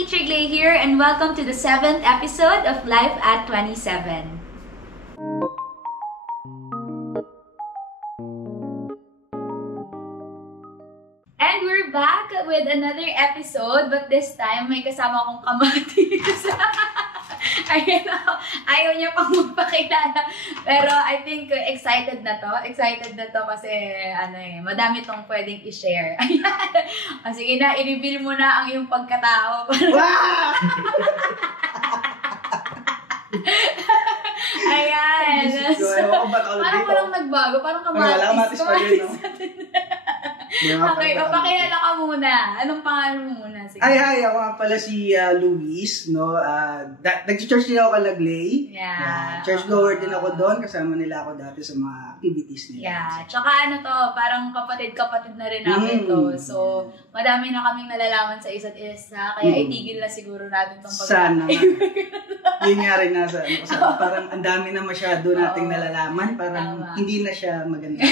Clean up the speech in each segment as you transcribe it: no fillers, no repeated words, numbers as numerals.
Teacher Glay here, and welcome to the 7th episode of Life at 27. And we're back with another episode, but this time may kasama akong kamatis. Ayan, ayaw niya pang magpakilala. Pero I think excited na to. Excited na to kasi madami tong pwedeng i-share. Ayan. Sige na, i-reveal mo na ang iyong pagkatao. Wow! Ayan. Parang walang nagbago. Parang kamatis. Wala kamatis pa rin, no? Okay, pakilala ka muna. Anong pangalan mo muna? Sige. Hi, ako nga pala si Luis, no? Nag-church din ako kalaglay. Yeah. Churchgoer din ako doon. Kasama nila ako dati sa mga activities nila. Yeah. Tsaka parang kapatid-kapatid na rin namin to. So, madami na kaming nalalaman sa isa't isa. Kaya itigil na siguro natin tong Sana. Yun nga rin nasa, parang ang dami na masyado nating nalalaman. Parang hindi na siya maganda.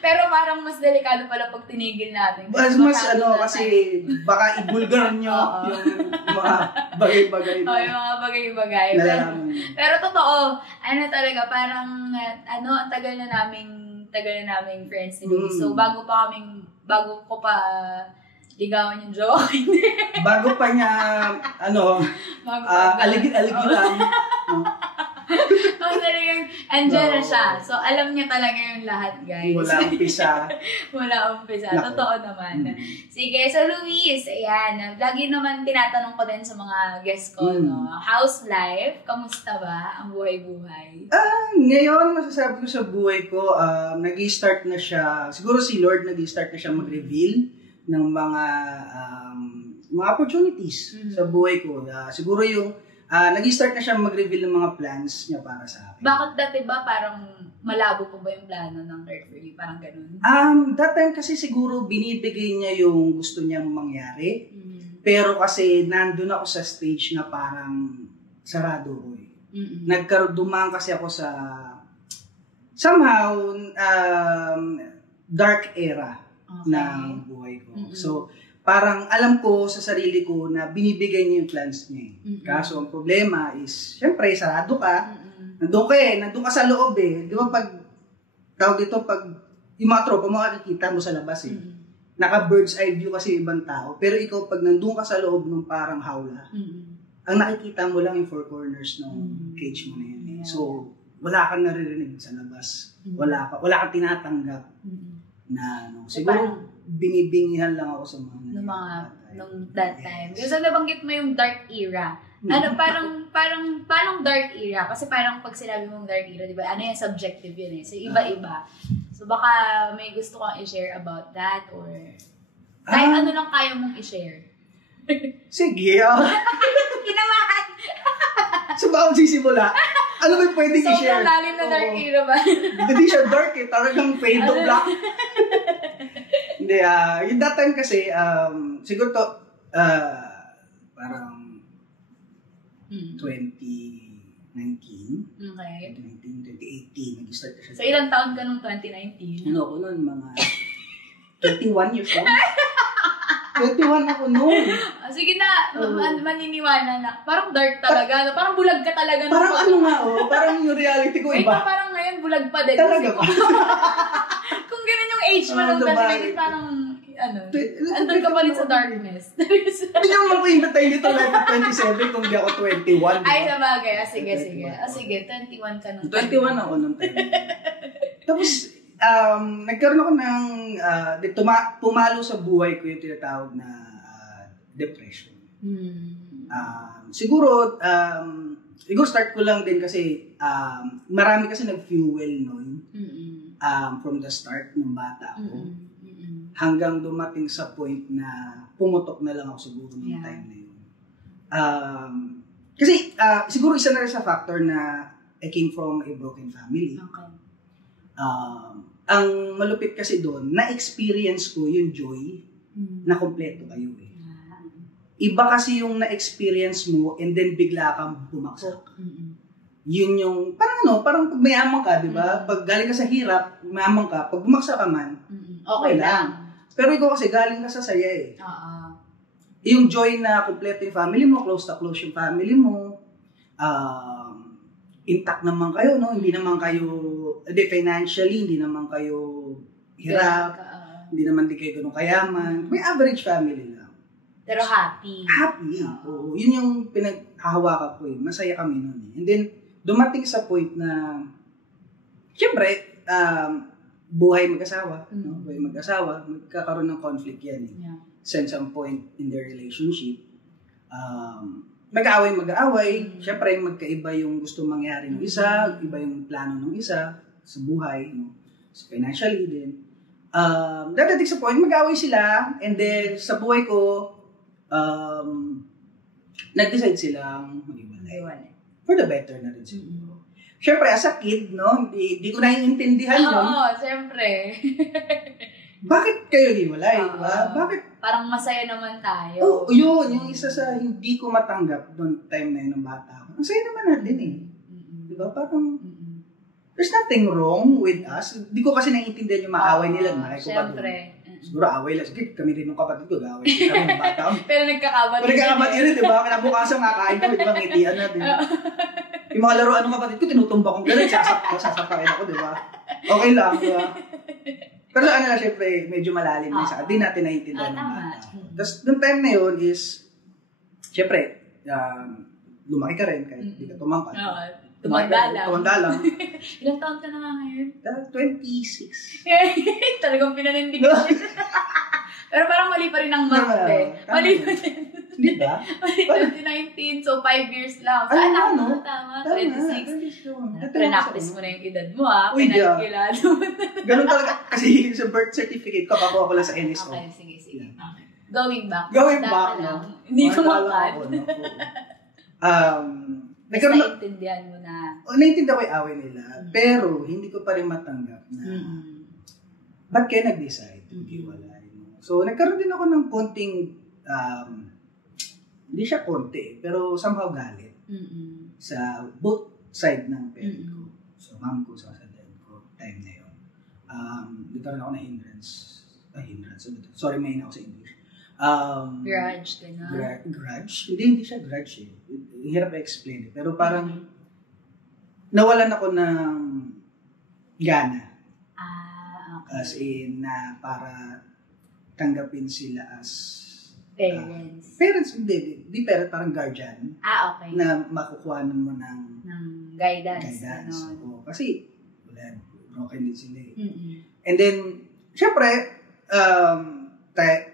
pero parang mas delikado pala pag tinigil natin. Mas kasi baka ibulgar nyo yung mga bagay-bagay. Yung mga bagay-bagay. Pero totoo, talaga, parang, ang tagal na naming friends ni Luis. So, bago ko pa ligawan yung joke. Bago pa niya, aligi lang. Talagang, andyan na siya. So, alam niya talaga yung lahat, guys. Wala umpisa. Wala umpisa. Totoo naman. Sige, so Luis, ayan. Lagi naman tinatanong ko din sa mga guests ko, no? How's life? Kamusta ba ang buhay-buhay? Ngayon, masasabi ko sa buhay ko, nag-i-start na siya, siguro si Lord nag-i-start na siya mag-reveal ng mga opportunities sa buhay ko. Siguro yung nag-i-start na siya mag-reveal ng mga plans niya para sa akin. Bakit dati ba parang malabo po ba yung plano ng Lord for you? Parang ganun? That time kasi siguro binibigay niya yung gusto niyang mangyari. Pero kasi nandun ako sa stage na parang sarado ko eh. Dumaan kasi ako sa somehow dark era ng buhay ko. So, parang alam ko sa sarili ko na binibigay niya yung plans niya. Kaso ang problema is, syempre, sarado ka. Nandun ka sa loob eh. Di ba pag yung mga tropa mo makikita mo sa labas eh. Naka-bird's eye view kasi ibang tao. Pero ikaw, pag nandun ka sa loob ng parang hawla, ang nakikita mo lang yung four corners ng cage mo na yun eh. So, wala kang naririnig sa labas. Wala kang tinatanggap na siguro, binibingihan lang ako sa mga nung that time. Kasi nabanggit mo yung dark era. Parang dark era. Kasi parang pag sinabi mong dark era, di ba? Yung subjective yun eh. So, iba-iba. So, baka may gusto kang i-share about that or kahit ano lang kaya mong i-share. Sige. Kinabahan! So, ba akong sisimula? Ano ba pwedeng i-share? Sobrang lalim na dark era ba? Hindi siya dark eh. Talagang fade to black. Hindi, yung that time kasi, siguro to, parang 2019. Okay. 2018, nag-start ka siya. So, ilang taon ka nung 2019? Ano ako nun, mga 21 years old. 21 ako noon. Sige na, maniniwala na. Parang dark talaga. Parang bulag ka talaga. Parang parang yung reality ko iba. Wait, parang ngayon bulag pa din. Talaga ba? Kung ganun yung age mo nung kasi parang, andun ka pa rin sa darkness. Hindi naman ako invitayin dito live at 27 kung di ako 21. Ay, sabagay. Sige. Sige, 21 ka nung 21 ako nung time. Tapos, nagkaroon ako ng pumalo sa buhay ko yung tinatawag na depression. Siguro start ko lang din kasi marami kasi nag-fuel noon from the start ng bata ako hanggang dumating sa point na pumutok na lang ako siguro ng time na yun. Kasi siguro isa na rin sa factor na I came from a broken family. Okay. Ang malupit kasi doon, na-experience ko yung joy na kompleto kayo eh. Iba kasi yung na-experience mo and then bigla kang bumaksak. Yun yung, parang pag mayaman ka, di ba? Pag galing ka sa hirap, mayaman ka, pag bumaksak ka man, okay lang. Pero ikaw kasi galing ka sa saya eh. yung joy na kompleto yung family mo, close to close yung family mo, intact naman kayo, no? Hindi naman kayo, financially, hindi naman kayo hirap, hindi naman di kayo ganun kayaman. May average family lang. Pero happy. Happy. Oo. Yun yung pinaghahawakan ko eh. Masaya kami nun eh. And then, dumating sa point na, syempre, buhay mag-asawa. No? Buhay mag-asawa, magkakaroon ng conflict yan eh. Yeah. At some point in their relationship, mag-aaway. Syempre, magkaiba yung gusto mangyari ng isa, iba yung plano ng isa sa buhay, no? So, financially din. Dadating sa point, mag-aaway sila, and then sa buhay ko, nag-decide silang mag-iwalay. For the better na rin siguro. Syempre, as a kid, no, hindi ko naiintindihan yun. Oo, syempre. Bakit kayo hiwalay, diba? Bakit? Parang masaya naman tayo. Yun, yung isa sa hindi ko matanggap noong time na yun ng bata ako. Ang saya naman natin eh. Diba? Parang, there's nothing wrong with us. Hindi ko kasi naiintindihan yung maaway nila. Syempre. Siguro away lang. Sige, kami rin ng kapatid ko, gawin kami ng bata ko. Pero nagkakabatid. Pero nagkakabatid rin, diba? Kinabukasan kakain kami, diba? Ngitian na, diba? Yung mga laruan ng kapatid ko, tinutumba kong gano'n, sasapakin ako, diba? Okay lang, diba? Pero ano na, syempre, medyo malalim din sa akin. Di natin naiintindihan ng bata. Tapos, noong time na yun is, syempre, lumaki ka rin kahit hindi ka tumangkat. Tumanda lang. Ilang taon ka na nga ngayon? 26. Talagang pinanindigan siya. Pero parang mali pa rin ang math eh. Mali pa rin. Di ba? 2019, so 5 years lang. Tama. 26. Pre-practice mo na yung edad mo pinagkilado mo na. Ganun talaga. Kasi sa birth certificate ko, kakuha ko lang sa NSO. Okay, sige. Okay. Going back. No? Hindi tumakad. Naiintindihan mo na. Naiintindihan ko yung away nila. Pero, hindi ko pa rin matanggap na ba't kayo nag-decide? Hiwalay mo. So, nagkaroon din ako ng konting hindi siya konti, pero somehow galit sa both side ng parent ko. So, mom ko, sa dad ko, time na yun. Nagkaroon ako ng hindrance. Sorry, may ako sa English. Grudge, gano'n. Grudge? Hindi siya grudge eh. Hirap i-explain eh. Pero parang, nawalan ako ng gana. Okay. As in, na para tanggapin sila as parents. Parents, hindi parent, parang guardian. Okay. Na makukuhanan mo ng guidance. Kasi, wala, broken din sila eh. And then, syempre,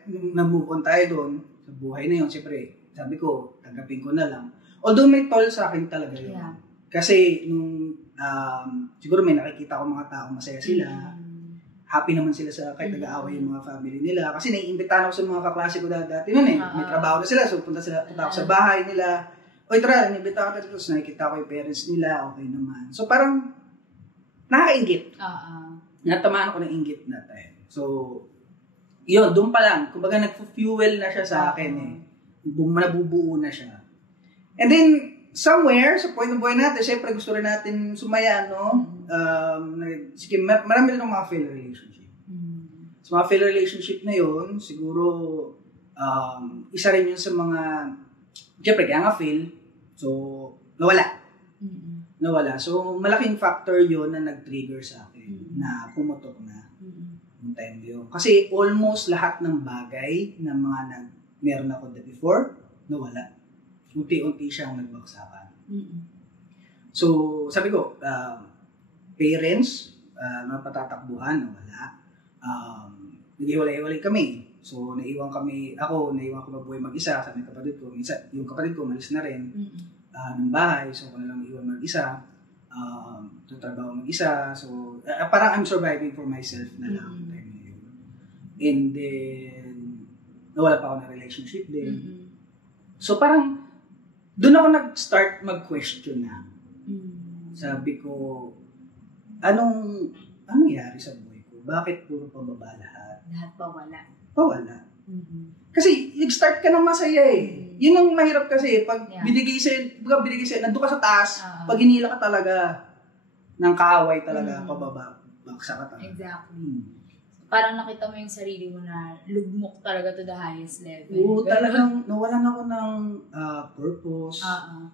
na-move on tayo doon sa buhay na yun. Syempre, sabi ko, tanggapin ko na lang. Although may toll sa akin talaga yun. Yeah. Kasi, nung, siguro may nakikita ko mga tao, masaya sila. Happy naman sila sa kahit nag-aaway yung mga family nila. Kasi naiimbitahan ako sa mga kaklase ko dati noon eh. May trabaho na sila. So, punta ako sa bahay nila. Oy, tara, naiimbitahan ko dito. So, nakikita ko yung parents nila. Okay naman. So, parang, nakakaingit. Natamaan ako ng ingit na time. So, yun, doon pa lang. Kumbaga, nag-fuel na siya sa akin eh. Nabubuo na siya. And then, somewhere, sa point ng buhay natin, syempre gusto rin natin sumaya, no? Sige, marami rin ng mga failed relationship. So, mga failed relationship na yun, siguro, isa rin yun sa mga, syempre, kaya nga fail, so, nawala. So, malaking factor yun na nag-trigger sa akin, na pumutok na yung time yun. Kasi, almost lahat ng bagay na mga meron ako before, nawala. Unti-unti siyang nagbaksakan. So, sabi ko, parents, napatatakbuhan, nawala. Nag-iwalay-iwalay kami. So, naiwan ko mabuhay mag-isa. Sabi ng kapatid ko, yung kapatid ko, malis na rin ng bahay. So, ako na lang iwan mag-isa. Tatrabaho mag-isa. So, parang I'm surviving for myself na lang. Time na yun. And then, nawala pa ako ng relationship din. So, parang, doon ako nag-start mag-question na. Sabi ko, anong nangyari sa buhay ko? Bakit puro pababa lahat? Lahat pawala. Kasi, nag-start ka ng masaya eh. Yun ang mahirap kasi, pag binigay sa'yo, nandun ka sa taas, pag hinila ka talaga, ng kaaway talaga, pababa, baksa ka talaga. Exactly. parang nakita mo yung sarili mo na lugmok talaga to the highest level. Oo, talagang nawalan ako ng purpose,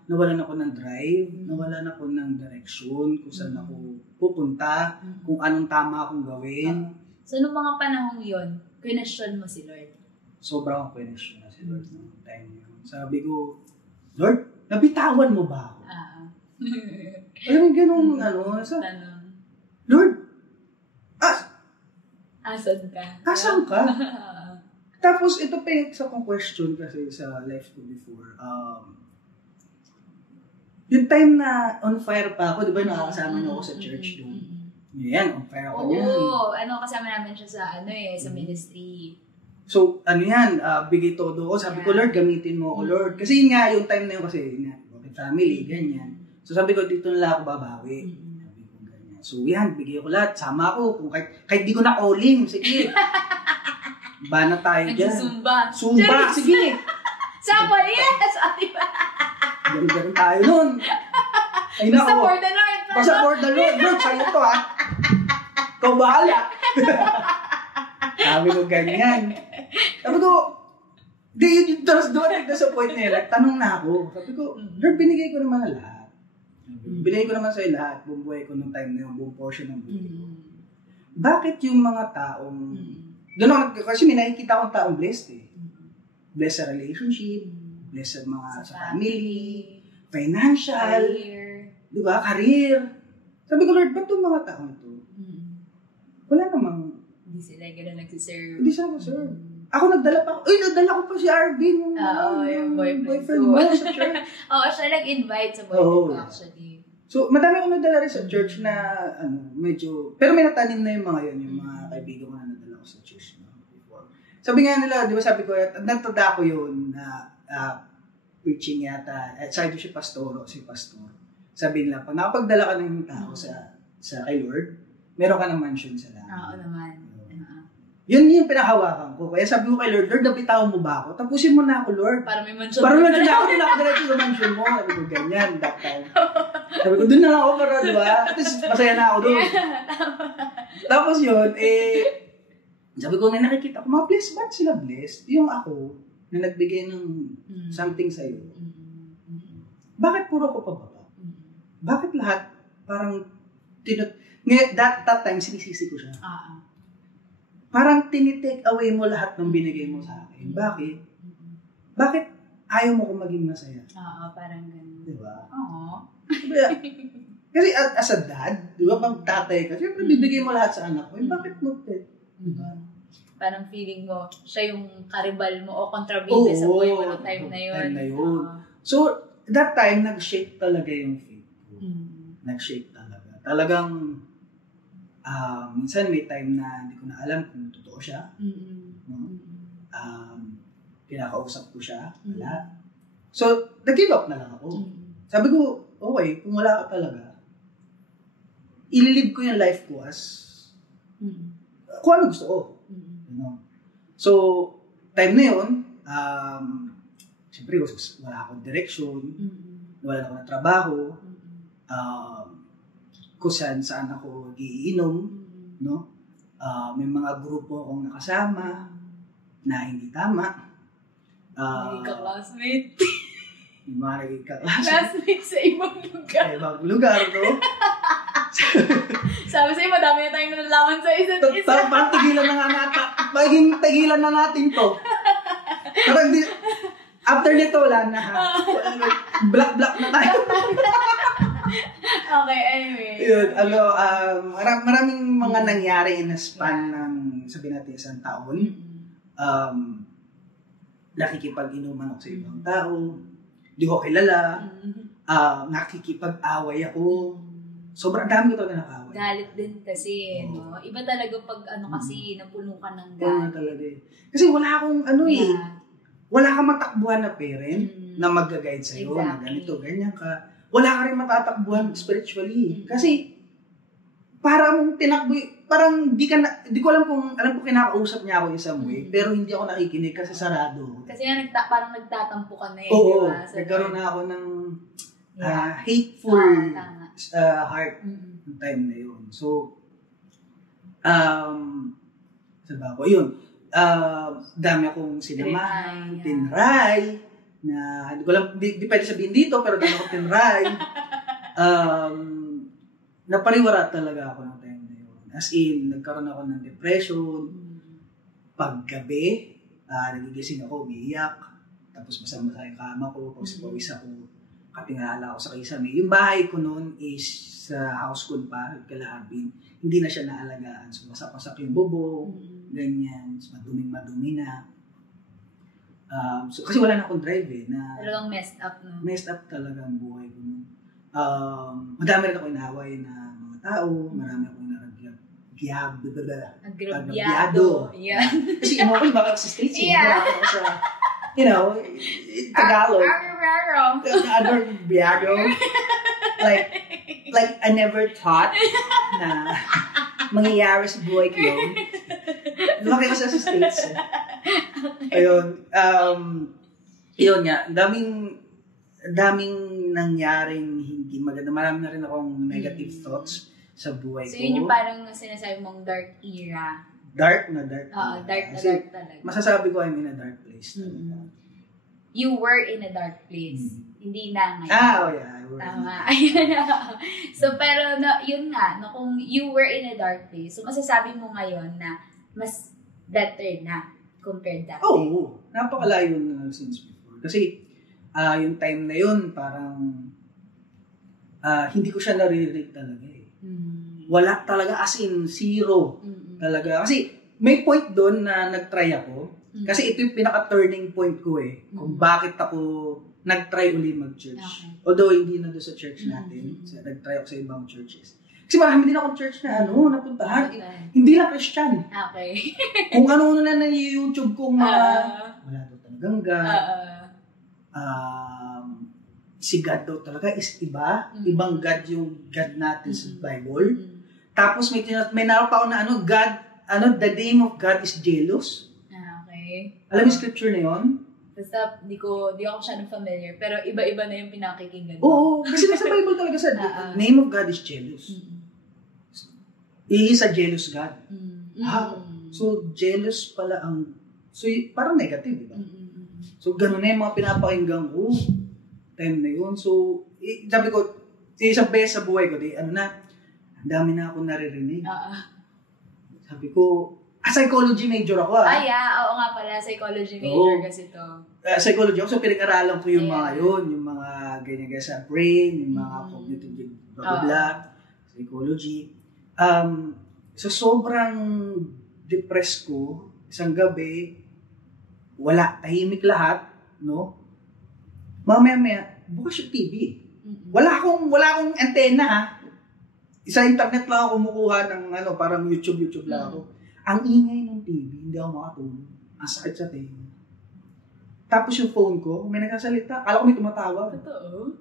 nawalan ako ng drive, nawalan ako ng direction, kung saan ako pupunta, kung anong tama akong gawin. So, nung mga panahong yon, question mo si Lord? Sobrang question na si Lord noong time yun. Sabi ko, Lord, nabitawan mo ba ako? Alam mo, ganun, Lord, asan ka? Asan ka? Tapos, ito pa yung isa kong question kasi sa life ko before. Yung time na on fire pa ako, di ba nakakasama niyo ako sa church doon? Yan, on fire ako niyan. Oo, kasama namin siya sa, sa ministry. So, bigay todo ko. Sabi ko, Lord, gamitin mo ako, Lord. Kasi yun nga, yung time na yun kasi, family, ganyan. So, sabi ko, dito na lang ako babawi. So, yan, bigay ko lahat. Sama ako. Kung kahit di ko na calling, sige. Bana tayo dyan. Nagsusumba. Sumba, sige. Saba, yes! Ganun tayo nun. Ay, basta for the Lord. Basta for the Lord. Lord, sa'yo to, ha? Ikaw bahala. Sabi ko, ganyan. Sabi ko, doon sa point na yun, tanong na ako. Sabi ko, Lord, binigay ko naman na lahat. Binigay ko naman sa'yo lahat, buong buhay ko nung time na yun, buong portion ng buhay ko. Bakit yung mga taong, kasi may nakikita akong taong blessed eh. Blessed sa relationship, blessed sa mga sa family, financial, di ba, career. Sabi ko, Lord, ba't itong mga taong ito? Wala namang, hindi sila gano'n nagsiserve. Hindi sila nagsiserve. Ako nagdala ko pa si Arvin, yung boyfriend mo sa church. Siya nag-invite sa boyfriend ko actually. So, madami akong nadala rin sa church na, medyo, pero may natanim na yung mga yun, yung mga kaibigan ko na nadala ko sa church before. Sabi nga nila, di ba sabi ko, natanda ko yun na preaching yata, sabi ko si pastor. Sabi nila, pag nakapagdala ka ng tao sa kay Lord, meron ka ng mansion sa langit. Oo naman. Yun yung pinahawakan ko. Kaya sabi ko kay Lord, nabitawan mo ba ako? Tapusin mo na ako, Lord. Para may mansion. Para may mansion na ako, doon ako diretso sa mansion mo. Sabi ko, ganyan, that time. Sabi ko, doon na lang ako para, diba? At least, masaya na ako doon. Tapos yun, sabi ko, may nakikita ko, mga blessed, ba't sila blessed? Yung ako, na nagbigay ng something sa'yo. Bakit puro ko pababa? Bakit lahat, parang, that time, sinisisi ko siya. Parang tinitake away mo lahat ng binigay mo sa akin. Bakit? Bakit ayaw mo kong maging masaya? Parang ganun. Diba? Oo. Kasi as a dad, diba, pag tatay ka, siyempre bibigay mo lahat sa anak mo. Bakit mo? Diba? Parang feeling mo, siya yung karibal mo o kontrabida sa buhay mo noong time na yun. So, that time, nag-shake talaga yung faith ko. Nag-shake talaga. Talagang, minsan may time na hindi ko na alam kung totoo siya. No? Kinakausap ko siya. Wala. So, nag-give up na lang ako. Sabi ko, okay, kung wala ka talaga, ililive ko yung life ko as kung ano gusto ko. You know? So, time na yun, siyempre, wala akong direction, wala akong na trabaho, kung saan ako giinom, no? May mga grupo akong nakasama na hindi tama. Hindi ka classmate. May mga naging classmate sa ibang lugar. Sa ibang lugar, no? Sabi sa'yo, madami na tayong nalalaman sa isa't isa. Parang tigilan na nga natin. Magiging tigilan na natin to. Parang after nito, wala na ha. Black na tayo. Okay, anyway. Yun, maraming mga nangyari in a span ng, sabihin natin, isang taon. Nakikipag-inuman ako sa ibang tao. Di ko kilala. Nakikipag-away ako. Sobrang dami ko talaga nakaway. Galit din kasi, no? Iba talaga pag kasi, napuno ka ng galit. Oo, talaga eh. Kasi wala akong wala kang matakbuhan na parent na mag-guide sa'yo, na ganito, ganyan ka. Wala ka rin matatakbuhan spiritually. Kasi, parang tinakbo, parang di ko alam kung kinakausap niya ako in some way, pero hindi ako nakikinig kasi sarado. Kasi nga, parang nagtatampo ka na eh. Oo, diba? nagkaroon na ako ng hateful heart ng time na yun. So, Sa bangko. Yun. Dami akong sinamahan, tinray, na, hindi ko lang, di pwede sabihin dito, pero dami akong tinray. Napariwara talaga ako ng time na yun. As in, nagkaroon ako ng depression. Paggabi, nagigising ako, umiiyak. Tapos masama yung kama ko, pawis ako, katingala ako sa kisame. Yung bahay ko noon is sa house ko pa, Kalabin. Hindi na siya naalagaan. So, masapasak yung bubong, ganyan. So, madumi na. So, kasi wala na akong drive Talagang messed up, no? Messed up talaga ang buhay ko. Madami rin ako inaway na mga tao. Marami akong Agrabyado. Yeah. Kasi ako yung mga sa States. Yeah. Sa, Tagalog. Agrabyado. Like, I never thought na mangyayari sa buhay ko yun. Lumaki ko sa States. Ayun. Yun nga. Daming nangyaring hindi maganda. Marami na rin akong negative thoughts sa buhay ko. So, yun yung parang sinasabi mong dark era. Dark na dark. Oo, dark na dark talaga. Masasabi ko, I'm in a dark place. You were in a dark place. Hindi na ngayon. Yeah. Tama. So, pero, yun nga, kung you were in a dark place, so masasabi mo ngayon na mas better na compared dati. Oo. Napakalayo na since before. Kasi, yung time na yun, parang, hindi ko siya nare-relate talaga eh. Wala talaga, as in, zero. Talaga. Kasi, may point doon na nag-try ako. Kasi ito yung pinaka-turning point ko eh. Kung bakit ako nag-try uli mag-church. Okay. Although, hindi na doon sa church natin. Nag-try ako sa ibang churches. Kasi marami din akong church na napuntahan. Okay. Hindi lang Christian. Okay. Kung ano na YouTube kong mga, wala daw talagang God. Si God daw talaga is iba. Ibang God yung God natin sa Bible. Tapos may naroon pa ako na God, the name of God is jealous. Okay. Alam mo yung scripture na yun? Basta, di ako masyadong familiar. Pero iba-iba na yung pinakikinggan mo. Oo, kasi nasa Bible talaga sa name of God is jealous. He is a jealous God. So, jealous pala so, parang negative, di ba? So, ganun na yung mga pinapakinggan ko. Time na yun. So, sabi ko, isang beses sa buhay ko, ang dami na akong naririnig. Sabi ko, psychology major ako Oo nga pala, psychology major kasi to. Psychology ako, so pinag-aralan ko yung mga yun, yung mga ganyan sa brain, yung mga cognitive blah, psychology. So sobrang depressed ko, isang gabi, tahimik lahat, no? Mamaya, bukas yung TV. Wala akong antena, ha? Sa internet lang ako kumukuha ng parang YouTube lang ako. Ang ingay ng TV, hindi ako makatulog. Ang sakit sa tenga. Tapos yung phone ko, may nagsasalita. Akala ko may tumatawag. Totoo?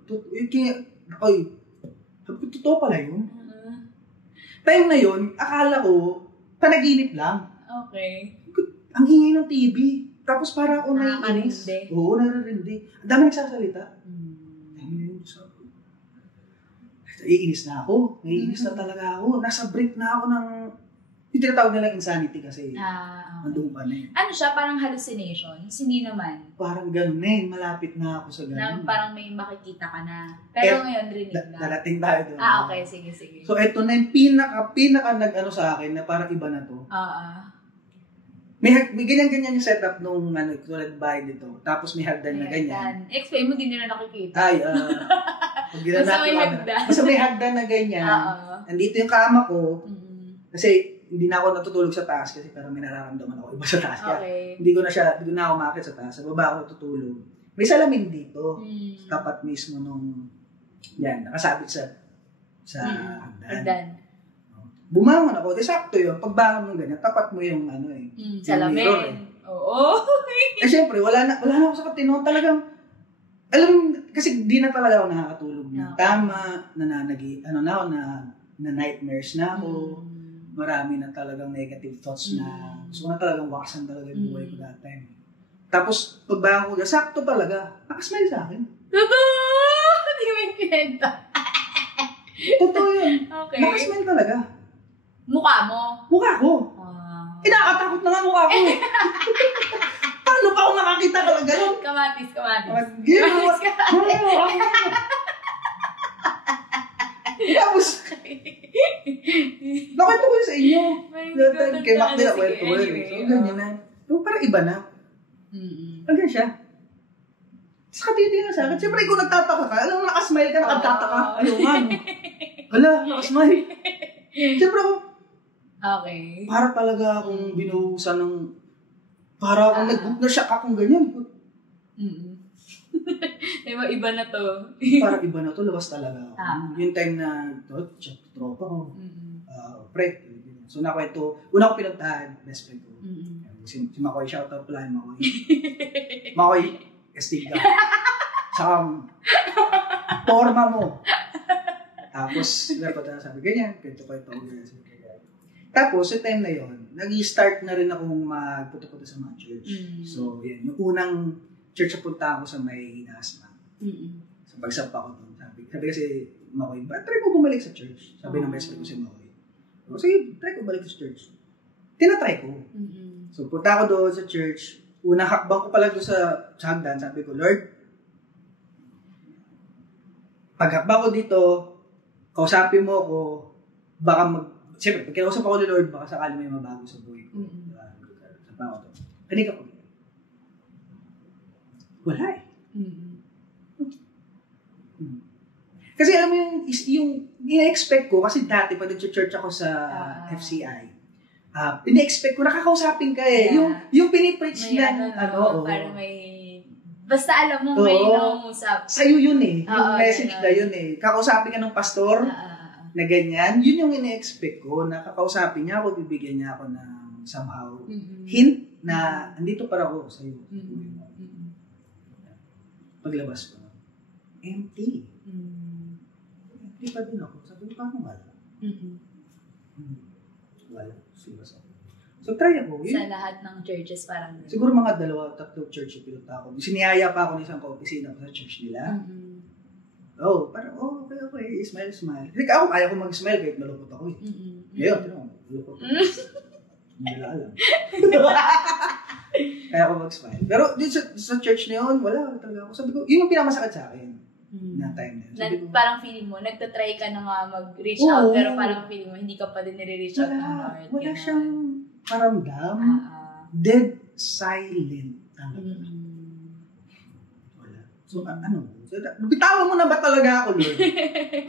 Sabi ko, totoo pala yun. Time na yun, akala ko, panaginip lang. Okay. Ang ingay ng TV. Tapos para ako naiinis. Oo, nararindi. Ang dami nagsasalita. Iinis na ako. Naiinis na talaga ako. Nasa break na ako ng yung tinatawag nilang insanity kasi. Okay. Nandun pa na eh. Ano siya? Parang hallucinations? Hindi naman. Parang ganun na eh. Malapit na ako sa ganun. Na parang may makikita ka na. Pero ngayon, rinig na. Darating tayo doon. Okay. Sige. So, eto na yung pinaka nag-ano sa akin na parang iba na to. May ganyan-ganyan yung setup nung tulad bahay dito. Tapos may hagdan na ganyan. Explain mo, din nila nakikita. Basta may hagdan. Basta may hagdan na ganyan. Nandito yung kama ko. Kasi hindi na ako natutulog sa taas kasi parang may nararamdaman ako iba sa taas. Okay. Hindi ko na ako makakit sa taas. Sa baba ako natutulog. May salamin dito. Tapat mismo nung nakasabit sa hagdan. Bumangon ako. Sakto yun. Pagbangon ng ganyan, tapat mo yung salamin. Mirror, Oo. Syempre, wala na ako sa katino. Talagang, kasi di na talaga ako nakakatulog na tama, na nightmares na ako. Marami na talagang negative thoughts na gusto ko na talagang wakasan talaga yung buhay ko that time. Tapos, pagbangon ko, sakto talaga, nakasmile sa akin. Totoo! Hindi mo yung pinenta. Totoo yun. Okay. Nakasmile talaga. Mukha mo? Mukha ko. Nakakatakot na nga mukha ko. Paano pa ako nakakita ka lang gano'n? Kamatis. Tapos, nakwento ko yun sa inyo. Kay Mac din nakwento ko yun. So, ganyan na. So, parang iba na. Hanggang siya. Tapos katitingin na sa akin. Siyempre, kung nagtataka ka, alam mo, nakasmile ka, nakataka. Ano nga, no? Wala, nakasmile. Siyempre ako, okay. para talaga akong binuhusan ng, para akong nag-shock akong ganyan. Diba, iba na to. Parang iba na to, labas talaga ako. Yung time na, tropa ko, pre. So, nakwento, una ko pinuntahan, best friend ko. Si Makoy, shoutout pala yung Makoy. Makoy, estig ka. Saka, forma mo. Tapos, sabi, ganyan, kwento-kwento ko ganyan. Tapos, sa time na yon, nag-start na rin akong magpunta-punta sa mga church. So, yan, yung unang church na punta ako sa may Nasma. So, pagsapa ko doon, sabi kasi, Makoy, try ko bumalik sa church. Sabi ng best friend ko si Makoy. So, sige, try ko balik sa church. Tinatry ko. So, punta ako doon sa church. Unang hakbang ko pala doon sa hagdan, sabi ko, Lord, paghakbang ko dito, kausapin mo ako, baka siyempre, pag kinausap ako ni Lord, baka sakali may mabago sa buhay ko. Sa pa ako doon. Kanig ako. Wala eh. Kasi alam mo yung ina-expect ko, kasi dati pag nag-church ako sa FCI, ina-expect ko, nakakausapin ka eh. Yeah. Yung pinipreach na, para may, basta alam mo, may naungusap. Sa'yo yun eh. Yung message na yun eh. Kakausapin ka ng pastor, na ganyan, yun yung ina-expect ko, na kakausapin niya ako, bibigyan niya ako ng somehow hint na, andito para ako sa'yo. Paglabas ko, empty. Empty pa din ako. Sabi ko, paano wala? Wala. So, try ako. Sa lahat ng churches parang siguro mga 2-3 church yung pinunta ako. Siniyaya pa ako ng isang ka-opisina ko sa church nila. Parang, okay. Smile. Kasi ako, kaya ko mag-smile kahit malungkot ako eh. Ngayon, malungkot ako. Hindi nila alam. Kaya ako mag-smile. Pero sa church na yun, wala talaga ako. Sabi ko, yun yung pinakamasakit sa akin. Na time na yun. Parang feeling mo, nagtatry ka na nga mag-reach out, pero parang feeling mo, hindi ka pa din nire-reach out ng Lord. Wala siyang paramdam. Dead silent. Wala. So, bitawan mo na ba talaga ako, Lord?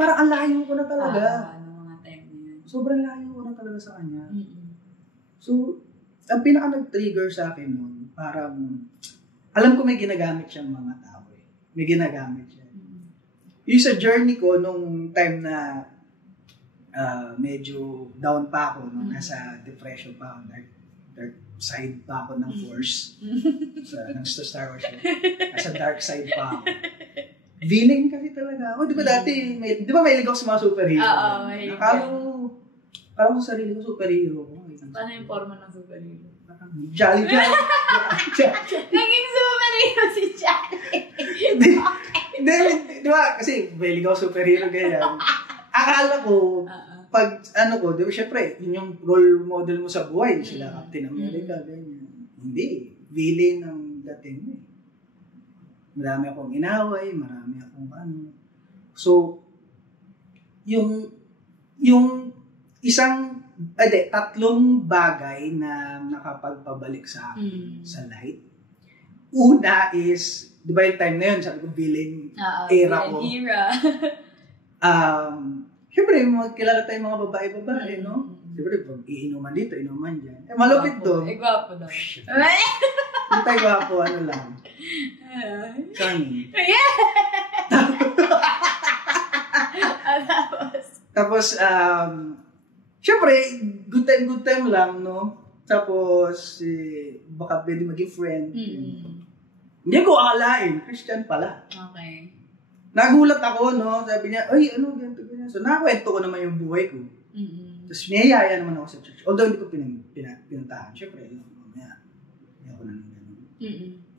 Parang ang layo ko na talaga. Mga time na yun. Sobrang layo ko na talaga sa kanya. So, ang pinaka nag-trigger sa akin nun, parang, alam ko may ginagamit siyang mga tao eh. May ginagamit siya. Yung sa journey ko, nung time na medyo down pa ako, nasa depression pa ako, dark side pa ako ng Force. Ng Star Wars. Nasa dark side pa ako. Villain kasi talaga ako. Di ba dati, di ba mahilig ako sa mga superhero? Akala ko sa sarili ko superhero ko. Paano yung forma ng superhero? Jolly. Naging superhero si Jolly. Di ba? Kasi mahilig ako superhero ganyan. Akala ko, pag di ba, syempre, yun yung role model mo sa buhay. Sila Captain America, ganyan. Hindi. Villain ng dating mo. Marami akong inaway, marami akong So, yung tatlong bagay na nakapagpabalik sa akin sa light. Una is, di ba yung time na yun, sabi ko, villain era ko. Siyempre, magkilala tayong mga babae, no? Siyempre, pag iinuman dito, inuman dyan. Malupit doon. Gwapo daw. Hindi tayo gwapo, lang. Sunny. Tapos, siyempre, good time lang, no? Tapos, baka pwede maging friend. Hindi ko akalain, Christian pala. Okay. Nagulat ako, no? Sabi niya, ganito. So, nakakwento ko naman yung buhay ko. Tapos, niyayaya naman ako sa church. Although, hindi ko pinuntahan. Siyempre, mamaya. Hindi ako nang gano'n.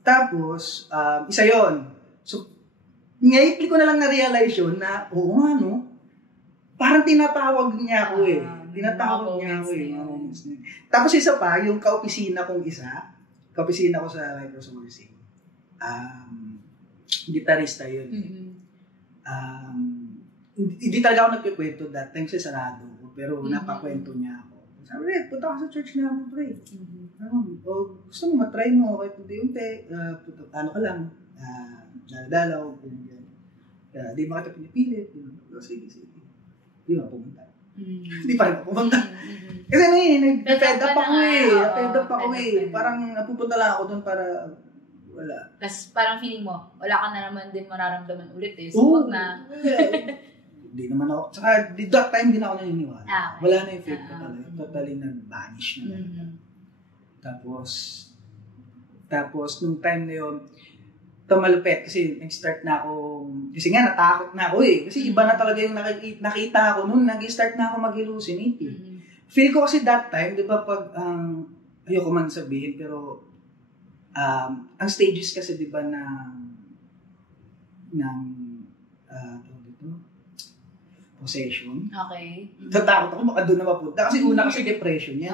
Tapos, isa yon. So, ngayon ko na lang na-realize yun na, parang tinatawag niya ako eh. Honest na yun. Tapos isa pa, yung kaopisina ko sa Microsoft, gitarista yun. Hindi talaga ako nagkikwento that time kasi sarado ko, pero napakwento niya ako. Sabi, punta ka sa church namin, pre. Gusto mo matry mo, kahit unti-unti, ano ka lang, dalaw, di ba kita pinipilit? Sige. Di ba pumunta? Hindi pa rin pumunta. Kasi nag-fed up ako eh. Parang napupunta lang ako doon para wala. Tapos parang feeling mo, wala ka na naman din mararamdaman ulit eh. So, wag na. Hindi naman ako. Saka, that time din ako naniniwala. Okay. Wala na yung faith ko talaga. Totally nag-vanish na talaga. Tapos, nung time na yun, tumalupit kasi nag-start na ako, kasi nga natakot na ako eh. Kasi iba na talaga yung nakita ako noon, nag-start na ako mag-hallucinate eh. Feel ko kasi that time, di ba pag, ayoko man sabihin, pero, ang stages kasi di ba ng possession. Okay. Tatakot ako baka doon na mapunta. Kasi una kasi depression yan.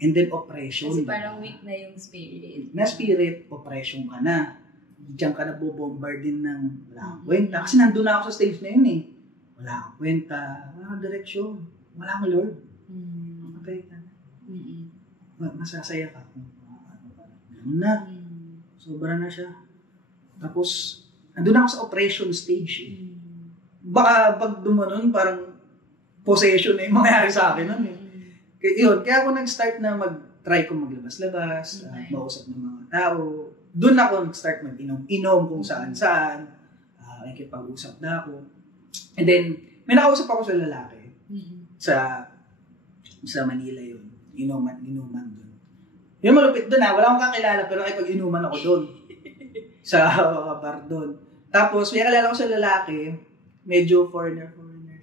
And then oppression. Kasi parang weak na yung spirit. Na spirit, oppression ka na. Diyan ka na bobombard din ng wala kang kwenta. Kasi nandun na ako sa stage na yun eh. Wala kang kwenta, wala kang direksyon, wala kang Lord. Okay ka na. Masasaya ka kung ano ka. Ganun na. Sobra na siya. Tapos, nandun ako sa oppression stage eh. Baka pag dumanon, parang possession na yung mangyayari sa akin nun eh. Kaya ako nag-start na mag-try kong maglabas-labas, mausap ng mga tao. Doon ako nag-start mag-inom kung saan-saan. Nakikipag-usap na ako. And then, may nakausap ako sa lalaki. Sa Manila yun. Inuman doon. Yung malupit doon wala akong kakilala pero ay pag-inuman ako doon. Sa bar doon. Tapos, may kakilala ko sa lalaki. Medyo foreigner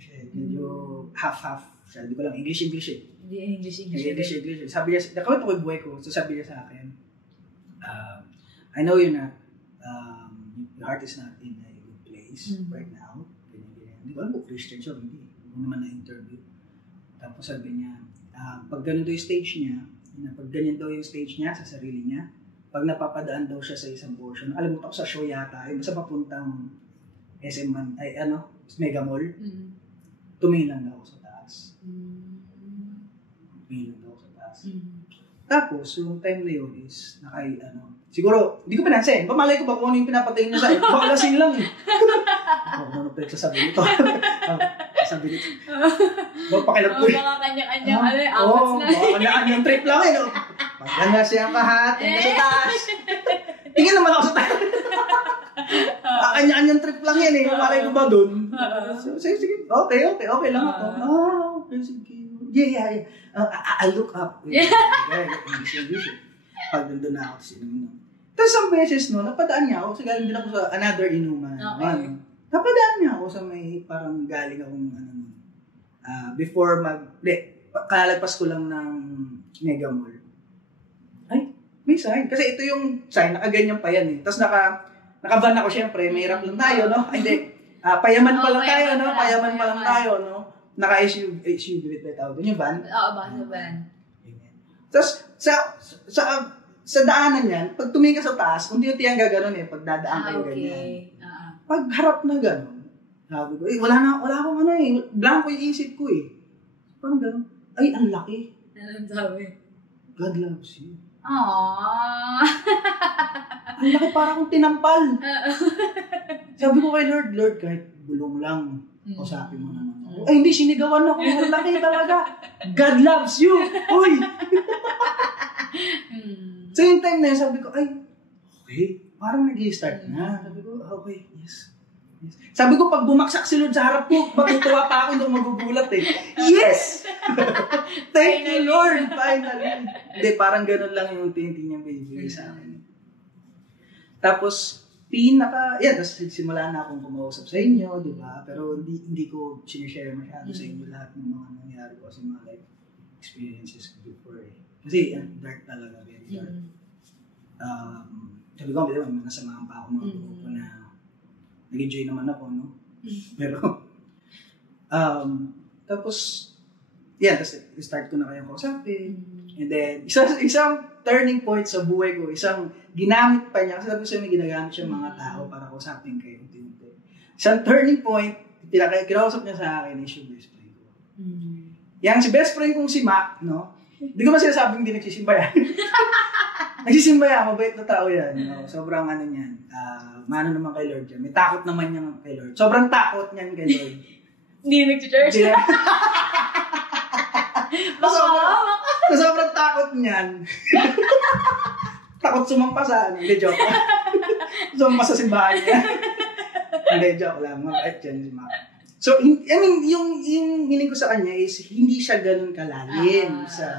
siya. Medyo half-half siya. Di ko lang, English eh. English. Sabi niya, nakawit ako yung buhay ko. So sabi niya sa akin, I know you're not, your heart is not in a good place right now. Ganyan. Hindi ko alam kung Christian siya, hindi. Hindi ko naman na-interview. Tapos sabi niya, pag ganun daw yung stage niya, pag ganyan daw yung stage niya sa sarili niya, pag napapadaan daw siya sa isang portion, alam mo ko sa show yata, basta papuntang SM Mega Mall, tumingin lang daw sa taas. Tapos, yung time na yun is, siguro, hindi ko pinansin. Pamalay ko ba kung ano yung pinapatay niya sa akin? Baka lasing lang eh. Ano pa yung sasabi nito? Sabi nito. Pakilap ko eh. Baka kanya-kanya, awas na. Baka kanya-kanyang trip lang eh. Pagkanya siya kahat, hanggang sa taas. Tingin naman ako sa taas. Kanya-kanyang trip lang yan eh. Malay ko ba dun? Sige. Okay lang ako. Okay, sige. Yeah. I'll look up. English. Pag nandun na ako, tapos isang beses napadaan niya ako kasi galing din ako sa another inuman. Okay. Napadaan niya ako sa may parang galing akong before kalalagpas ko lang ng Mega Mall. Ay, may sign. Kasi ito yung sign, nakaganyan pa yan eh. Tapos nakaban ako syempre, may hirap lang tayo, no? Hindi, payaman pa lang tayo, no? Payaman pa lang tayo, no? Naka-SUV ba tawag doon yung van? Oo, baka van. Tapos, sa daanan yan, pag tumingin ka sa taas, unti-unti ang gaganon eh, pag dadaan kayo ganyan. Pag harap na ganon, sabi ko, wala akong blanco yung isip ko eh. Parang ganon, ay, ang laki. Anong sabi? God loves you. Aww. Ang laki, parang akong tinampal. Sabi ko kay Lord, kahit bulong lang, usapin mo naman ako. Ay, hindi, sinigawan ako. Ang laki talaga. God loves you. Uy! So yung time na yun, sabi ko, ay, okay. Parang nag-i-start na. Sabi ko, okay, yes. Sabi ko, pag bumaksak si Lord sa harap ko, matutuwa pa ako, hindi magugulat eh. Yes! Thank you, Lord! Finally! Hindi, parang ganun lang yung tinti niyang bibigay sa akin. Tapos, tapos simula na akong kumausap sa inyo, di ba? Pero hindi ko sinishare masyado sa inyo lahat ng mga nangyari ko kasi mga life experiences ko before eh. Kasi dark talaga, very dark. Sabi ko, may nasamahan pa ako mga grupo na nag-enjoy naman ako, no? Pero, tapos, yan, tapos start ko na kayong kausapin. And then, isang turning point sa buhay ko, isang ginamit pa niya, kasi sabi ko may ginagamit siya mga tao para kausapin kayo. Isang turning point, kinausap niya sa akin is yung best friend ko. Yang si best friend kong si Mac, no? Hindi ko man sinasabing hindi nagsisimba yan. Nagsisimba yan, mabait na tao yan. No? Sobrang ano niyan, mano naman kay Lord yan. May takot naman niya kay Lord. Sobrang takot niyan kay Lord. Hindi nag-church? Sobrang takot niyan. Takot sumampasan. Hindi, joke. Sumampas sa simbahan niya. Hindi, joke lang. Mabait yan si Mac. So, yung meaning ko sa kanya is hindi siya ganun kalalim sa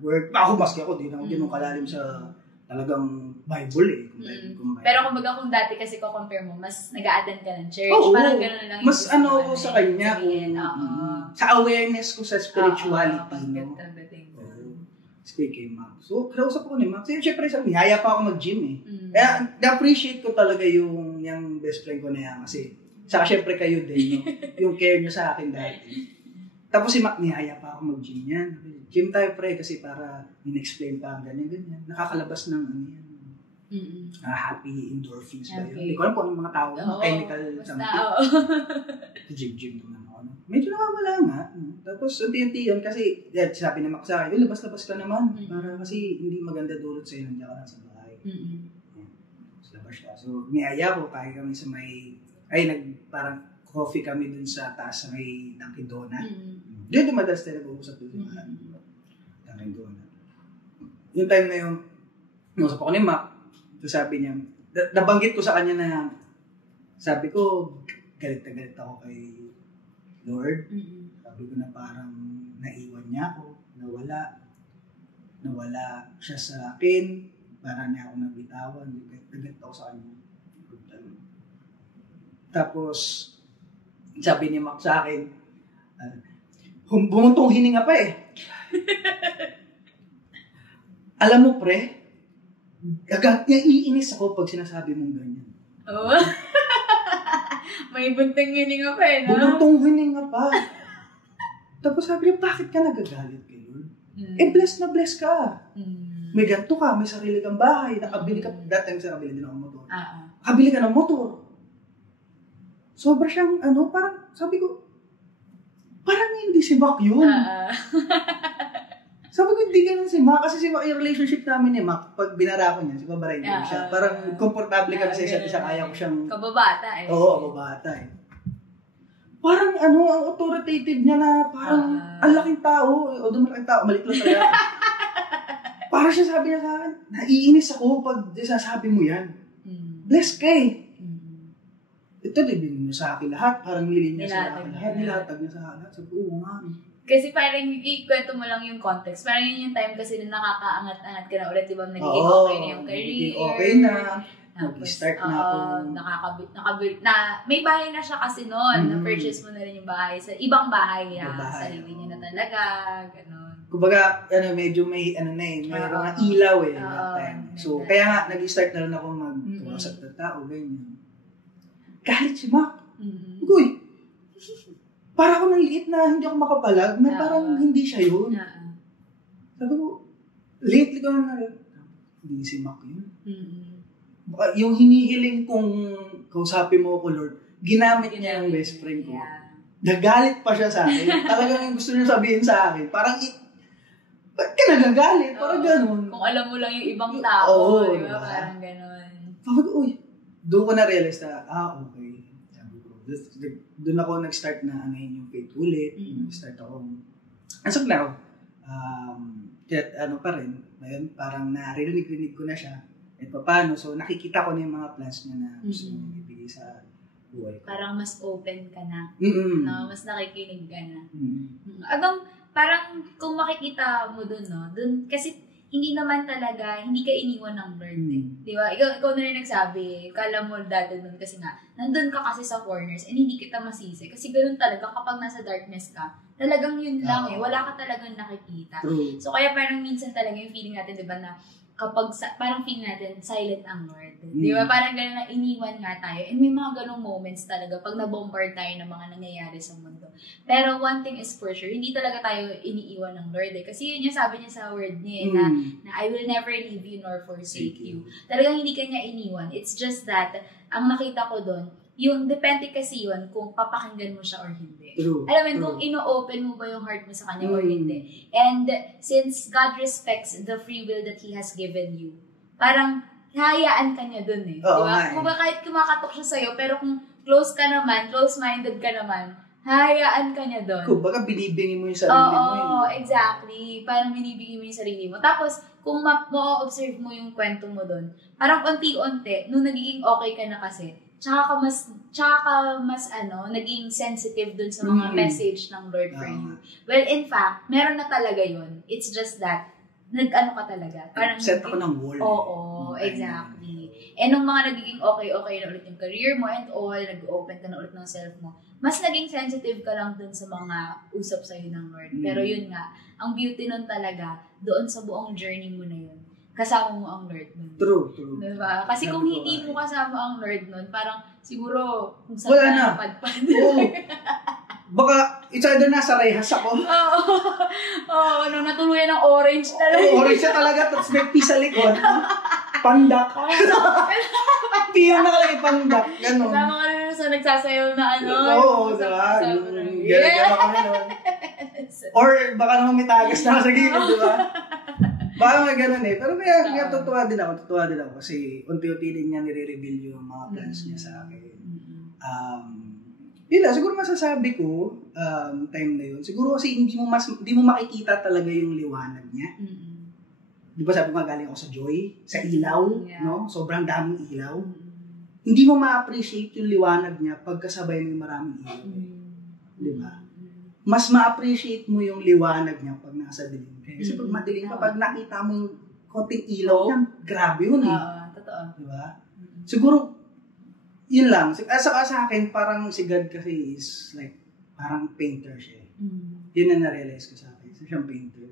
word. Ako, maski ako, di na ako ganun kalalim sa talagang Bible Kung pero kumbaga kung dati kasi ko compare mo, mas nag-a-attend ka ng church, parang ganun lang. Mas ano ko sa kanya, sa awareness ko sa spirituality. Speaking Mac. So, kausap ko ni Mac. Siyempre, nihaya pa ako mag-gym Kaya, na-appreciate ko talaga yung best friend ko na yan. Kasi, saka syempre kayo din, no? Yung care nyo sa akin dati. Tapos si Mac, nihaya pa ako mag-gym yan. Gym tayo, pre, kasi para in-explain pa ang ganyan. Nakakalabas ng ano yan. Happy endorphins ba yun? Hindi ko alam kung anong mga tao, chemical something. Gym naman ako. Medyo nakawala nga. Tapos, unti-unti yun, kasi, sabi na Mac sa akin, labas-labas ka naman. Para kasi hindi maganda dulot sa'yo, nandiyan ka lang sa bahay. Tapos labas siya. So, niyaya ko, kaya kami sa may, parang coffee kami dun sa taas sa may Dunkin' Donut. Doon madalas tayo nag-uusap dun sa Dunkin' Donut. Yung time na yun, nusap ako ni Mac, ito sabi niya, nabanggit ko sa kanya na, sabi ko, galit na galit ako kay Lord. Sabi ko na parang naiwan niya ako, nawala siya sa akin, parang niya ako nabitawan, galit ako sa kanya. Tapos, sabi ni Mac sa akin, bumuntong hininga pa Alam mo, pre, iinis ako pag sinasabi mong ganyan. Oo. May buntong hininga pa no? Bumuntong hininga pa. Tapos sabi niya, bakit ka nagagalit kay Lord? Blessed na blessed ka. May ganito ka, may sarili kang bahay, nakabili ka, that time sa nakabili din ako ng motor. Nakabili ka ng motor. Sobra siyang, parang, sabi ko, parang hindi si Mac yun. Sabi ko, hindi ganun si Mac. Kasi yung relationship namin ni Mac, pag binara ko niya, si Babaray niya siya. Parang komportable kami sa isa't isa. Kaya ko siyang... Kababata Oo, kababata Parang ang authoritative niya na parang ang laking tao. O malaking tao, maliit lang talaga. Parang siya sabi niya sa akin, naiinis ako pag sasabi mo yan. Bless ka Ito, din niya sa akin lahat. Parang nilin niya sa akin lahat. Nilatag niya sa lahat. Sabi ko, nga. Kasi parang ikwento mo lang yung context. Parang yun yung time kasi na nakakaangat-angat ka na ulit. Diba, nagiging okay na yung career. Nagiging okay na. Nag-start na ako. Nakakabit na. May bahay na siya kasi noon. Na-purchase mo na rin yung bahay. Sa ibang bahay. Sarili niya na talaga. Ganon. Kumbaga, medyo may, mayroong ilaw that time. So, kaya nga, nag-start na rin ako mag-tuwasap na tao. Ganyan. Galit si Mac. Uy, para ako naliit na hindi ako makapalag, na parang hindi siya yun. Sabi ko, lately ko na hindi si Mac yun. Yung hinihiling kong kausapin mo ko, Lord, ginamit niya yung best friend ko. Nagalit pa siya sa akin. Talagang yung gusto niya sabihin sa akin, parang, ba't ka nagagalit? Parang ganun. Kung alam mo lang yung ibang tao, di ba? Parang ganun. Sabi ko, doon ko na-realize na, okay. Doon ako nag-start na yung faith ulit. Nag-start ako. Asok na ako. Pa rin. Ngayon, parang narinig ko na siya. At paano. So, nakikita ko na yung mga plans niya na gusto niya ibigay sa buhay ko. Parang mas open ka na. No? Mas nakikinig ka na. Abang, parang kung makikita mo dun, kasi hindi naman talaga, hindi ka iniwan ng Lord Di ba? Ikaw na rin nagsabi, kala mo dati nun kasi nga, nandun ka kasi sa corners and hindi kita masisi. Kasi ganoon talaga kapag nasa darkness ka, talagang yun lang wala ka talagang nakikita. True. So kaya parang minsan talaga yung feeling natin, di ba, na kapag parang feeling natin, silent ang Lord. Di ba? Parang gano'n na iniwan nga tayo. And may mga ganong moments talaga pag nabombard tayo ng mga nangyayari sa mundo. Pero one thing is for sure, hindi talaga tayo iniiwan ng Lord eh. Kasi yun yung sabi niya sa word niya na I will never leave you nor forsake you. Talagang hindi ka niya iniwan. It's just that, ang nakita ko doon, yung depende kasi yun kung papakinggan mo siya or hindi. True. Alam mo, kung ino-open mo ba yung heart mo sa kanya or hindi. And since God respects the free will that He has given you, parang hayaan ka niya dun eh. Oo, diba? Kung ba kahit kumakatok siya sa'yo, pero kung close ka naman, close-minded ka naman, hayaan ka niya dun. Kung baka binibingin mo yung sarili mo. Oo, exactly. Parang binibigay mo yung sarili mo. Tapos, kung ma-observe mo yung kwento mo dun, parang unti-unti, nung nagiging okay ka na kasi, tsaka ka mas naging sensitive dun sa mga message ng Lord for you. Well, in fact, meron na talaga yun. It's just that, nag-ano ka talaga. Parang set ako ng wall. Oo, exactly. And nung mga nagiging okay na ulit yung career mo and all, nag-open ka na ulit ng self mo, mas naging sensitive ka lang dun sa mga usap sa'yo ng Lord. Pero yun nga, ang beauty nun talaga, doon sa buong journey mo na yun, kasama mo ang Lord nun. True. Diba? Kasi kung hindi mo kasama ang Lord nun, parang siguro kung saan wala ka na. napadpad. Oo. Baka it's either nasa rehas ako. Oo, natuluyan ng orange talaga. Orange siya talaga, tapos may pisa likod. Pandak. Piyong nakalagay pandak. Ganon. Kasama ka na sa nagsasayaw na Oo, diba? Gano'n kami nun. Or baka naman may tagas na sa gilid, diba? Baka may ganun eh. Pero may tutuwa din ako kasi unti-unti din niya nire-reveal yung mga plans niya sa akin. Yun lang, siguro masasabi ko, time na yun, siguro kasi hindi mo makikita talaga yung liwanag niya. Di ba sabi ko galing ako sa joy, sa ilaw, no? Sobrang daming ilaw. Hindi mo ma-appreciate yung liwanag niya pagkasabay mo yung maraming ilaw. Di ba? Mas ma-appreciate mo yung liwanag niya pag nasa dilim. Kasi pag madilim ka, pag nakita mo yung konting ilaw niya, grabe yun eh. Totoo. Di ba? Siguro, yun lang. Sa akin, parang si God kasi is like, parang painter siya. Yun na na-realize ko sa akin. So, siyang painter.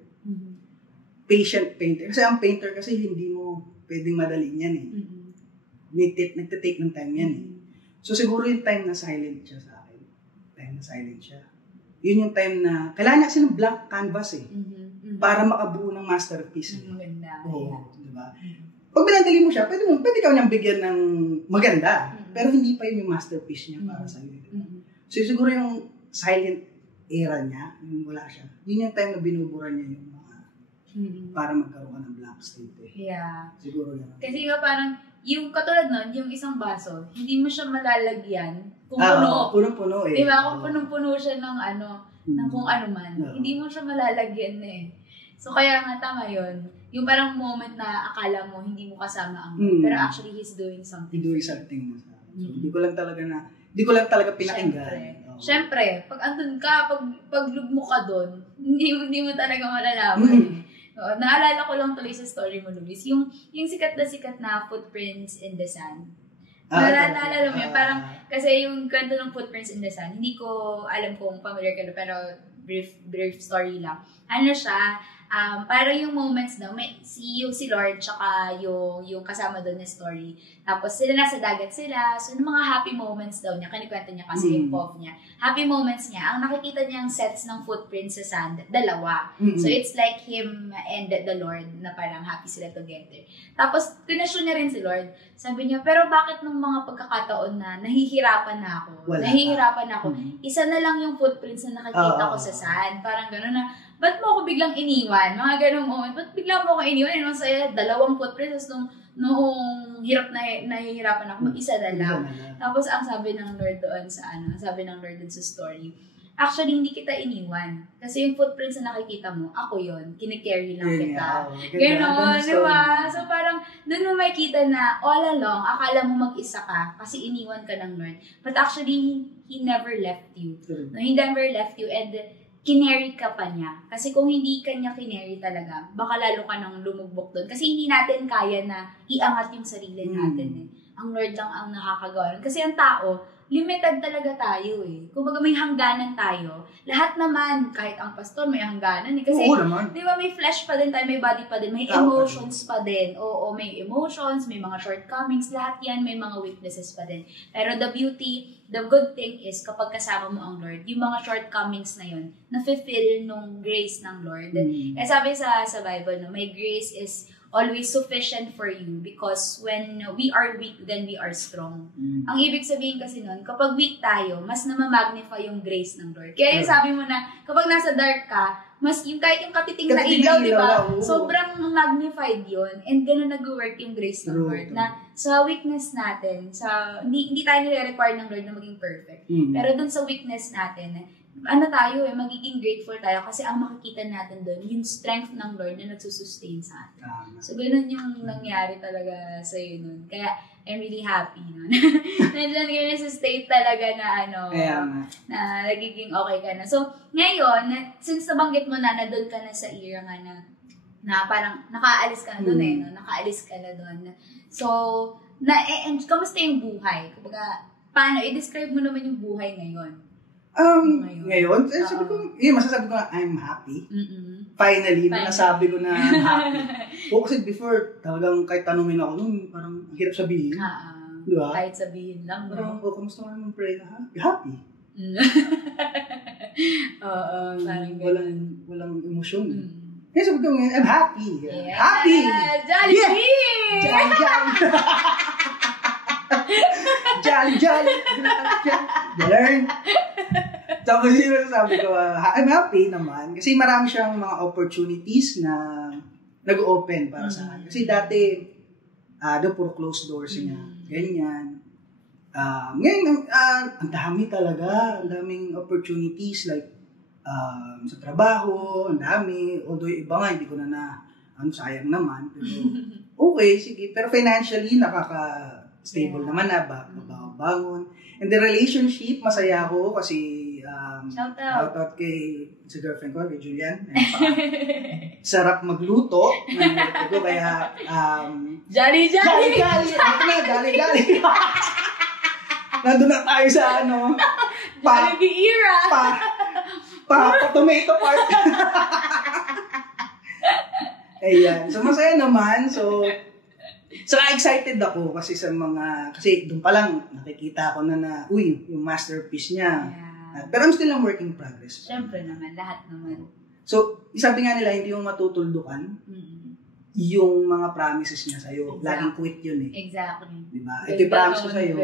Patient painter. Kasi ang painter kasi hindi mo pwedeng madaliin yan eh. Nagtitake ng time yan eh. So siguro yung time na silent siya sa akin. Time na silent siya. Yun yung time na, kailangan niya kasi ng blank canvas eh. Para makabuo ng masterpiece. Maganda. Oo, diba? Pag binadali mo siya, pwede ka niyang bigyan ng maganda. Pero hindi pa yun yung masterpiece niya para sa'yo. Diba? So siguro yung silent era niya, yung wala siya, yun yung time na binubura niya yung mga para magkaroon ka ng blank slate eh. Yeah. Siguro yan. Kasi nga parang, yung katulad nun, yung isang baso, hindi mo siya malalagyan kung puno. Punong-puno eh. Diba? Kung punong-puno siya ng ng kung ano man, hindi mo siya malalagyan eh. So kaya nga tama yun. Yung parang moment na akala mo hindi mo kasama ang pero actually he's doing something. He's doing something na sa akin. So, hindi ko lang talaga pinakinggan. Siyempre, pag andun ka, pag lugmo ka doon, hindi mo talaga malalaman eh. Naalala ko lang tuloy sa story mo, Luis, yung sikat na Footprints in the Sand. Naalala mo yun, parang, kasi yung kwento ng Footprints in the Sand, hindi ko alam kung familiar ka, pero brief story lang. Ano siya, para yung moments daw, may si Lord, tsaka yung kasama doon na story. Tapos sila nasa dagat sila, so yung mga happy moments daw niya, kanikwento niya kasi yung pov niya. Happy moments niya, ang nakikita niyang sets ng footprints sa sand, dalawa. So it's like him and the Lord na parang happy sila together. Tapos tinasyon niya rin si Lord. Sabi niya, pero bakit nung mga pagkakataon na nahihirapan na ako, isa na lang yung footprints na nakikita ko sa sand. Parang gano'n na, ba't mo ako biglang iniwan? Mga ganong moment. Ba't biglang mo ako iniwan? Ano saya, 2 footprints. Tapos noong nahihirapan ako, isa na lang. Tapos ang sabi ng Lord doon sa story, actually, hindi kita iniwan. Kasi yung footprints na nakikita mo, ako yun. Kine-carry lang kita. Ganon, di ba? So parang, doon mo makikita na all along, akala mo mag-isa ka kasi iniwan ka ng Lord. But actually, He never left you. No, He never left you and kinary ka pa niya. Kasi kung hindi ka niya kinary talaga, baka lalo ka nang lumubok doon. Kasi hindi natin kaya na iangat yung sarili natin eh. Ang Lord lang ang nakakagawa. Kasi ang tao, limited talaga tayo eh. Kumbaga may hangganan tayo. Lahat naman, kahit ang pastor may hangganan eh. Kasi, Oo naman. di ba may flesh pa din tayo, may body pa din, may emotions pa din. Oo, may emotions, may mga shortcomings, lahat yan may mga weaknesses pa din. Pero the good thing is kapag kasama mo ang Lord, yung mga shortcomings na yun, na-fulfill nung grace ng Lord. Kaya sabi sa Bible, no, my grace is always sufficient for you because when we are weak, then we are strong. Ang ibig sabihin kasi nun, kapag weak tayo, mas namamagnify yung grace ng Lord. Kaya yung sabi mo na, kapag nasa dark ka, mas yung kahit yung katiting na ilaw, di ba? Sobrang magnified yun. And ganun nag-work yung grace ng Lord. Na sa weakness natin, hindi tayo nire-require ng Lord na maging perfect. Pero dun sa weakness natin, magiging grateful tayo kasi ang makikita natin doon, yung strength ng Lord na nagsusustain sa atin. So, ganun yung nangyari talaga sa'yo nun. Kaya, I'm really happy nun. Nandiyan kayo sa state talaga na na nagiging okay ka na. So, ngayon, since nabanggit mo na doon ka na sa era nga na parang nakaalis ka na doon no? Nakaalis ka na doon. So, kamusta yung buhay? Kumbaga, paano? I-describe mo naman yung buhay ngayon. Ngayon, masasabi ko na I'm happy. Finally, nasabi ko na I'm happy. Kasi before, talagang kahit tanungin ako nun, parang hirap sabihin. Diba? Kahit sabihin lang. Parang, kamusta ka naman, pray na happy. Oo, parang walang emosyon. Kaya sabi ko ngayon, I'm happy. Yeah. Happy! Jollibee! Yeah. Jolly! Jolly! Learn! Tapos yun sabi ko, I'm happy naman. Kasi marami siyang mga opportunities na nag-open para sa akin. Kasi dati, doon puro closed doors niya. Ganyan. Ngayon, ang dami talaga. Ang daming opportunities like sa trabaho, ang dami. Although iba nga, hindi ko sayang naman. Pero okay, sige. Pero financially, nakaka-stable naman na. Bangon. And the relationship, masaya ako kasi shout out sa girlfriend ko, kay Julian. Sarap magluto. Kaya Jolly! Nandun na tayo sa Jollibee era! Tomato part. Ayan. So, masaya naman. So excited ako kasi kasi doon pa lang nakikita ko na yung masterpiece niya. Yeah. Pero I'm still a work in progress. Siyempre naman, lahat naman. So, sabi nga nila, hindi yung matutuldukan yung mga promises niya sa'yo. Exactly. Laging quit yun eh. Exactly. Diba? Ito yung promise ko sa'yo.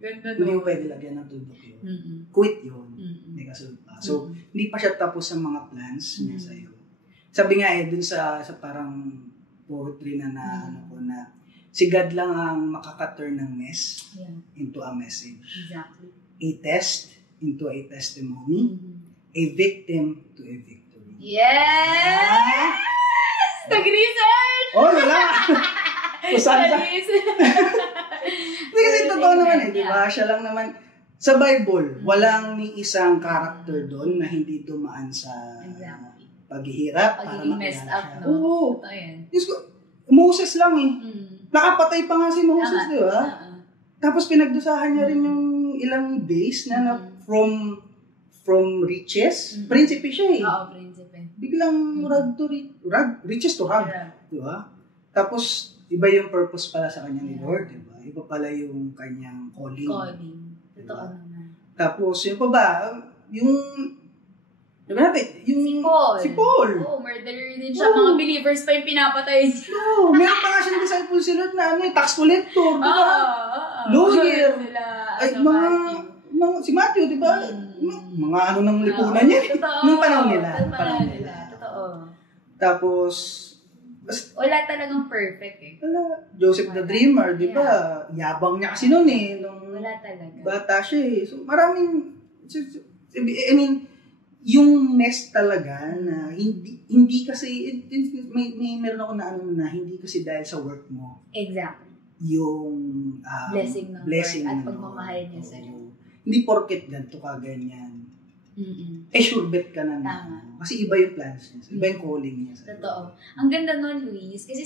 Hindi mo pwede lagyan ng tuldok yun. Quit yun. Hindi kasulpa. So, hindi pa siya tapos sa mga plans niya sa'yo. Sabi nga dun sa parang poetry na si God lang ang makaka-turn ng mess into a message. Exactly. A test into a testimony. A victim to a victory. Yes! Nag-research! Wala! Usanda. Kasi totoo naman diba? Siya lang naman. Sa Bible, walang ni isang character doon na hindi dumaan sa paghihirap para messed up, siya. No? Oo. Moses lang Nakapatay pa nga si Moses, di ba? Tapos pinagdusahan niya rin yung ilang days na from riches. Prinsipe siya Oo, prinsipe. Biglang riches to rag. Di ba? Tapos, iba yung purpose pala sa kanya ni Lord, di ba? Iba pala yung kanyang calling. Totoo naman. Tapos, yun pa ba? Yung si Paul. Oo, murderer din siya. Mga believers pa yung pinapatay siya. Meron pa nga siyang disciple si Lord na tax collector, di ba? Lawyer. Si Matthew, di ba? Mga ng lipunan niya. Nung panahon nila. Totoo. Tapos, wala talagang perfect Wala. Joseph the Dreamer, di ba? Yabang niya kasi noon wala talaga. Bata siya So, maraming, yung mess talaga na hindi kasi meron ako na hindi kasi dahil sa work mo. Exactly. Yung blessing ng Lord at pagmamahal niya sa iyo. Hindi porket ganito ka ganyan. Sure bet ka na. Tama. Kasi iba yung plans niya. Iba yung calling niya. Totoo. Ang ganda nun, Luis. Kasi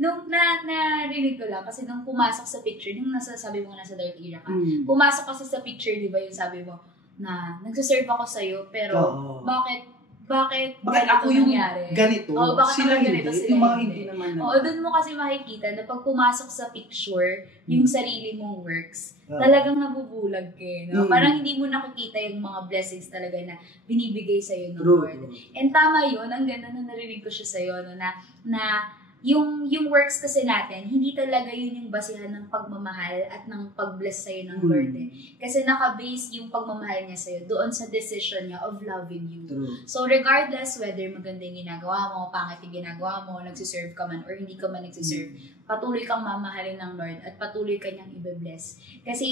nung narinig ko lang, kasi nung pumasok sa picture, nung nasasabi mo nasa dark era ka, pumasok kasi sa picture, di ba yung sabi mo, na nagsaserve ako sa'yo, pero bakit ako yung nangyari? ganito? Sila hindi. Yung mga hindi naman. Oo, doon mo kasi makikita na pag pumasok sa picture, yung sarili mong works, talagang nabubulag ka. No? Parang hindi mo nakikita yung mga blessings talaga na binibigay sa'yo ng Lord. And tama yun, ang ganda na narinig ko siya sa'yo, no? na yung works kasi natin, hindi talaga yun yung basihan ng pagmamahal at ng pag-bless sa'yo ng Lord. Kasi naka-base yung pagmamahal niya sa'yo doon sa decision niya of loving you. So regardless whether maganda yung ginagawa mo, pangit yung ginagawa mo, nagsiserve ka man or hindi ka man nagsiserve, patuloy kang mamahalin ng Lord at patuloy kanyang i-bless. Kasi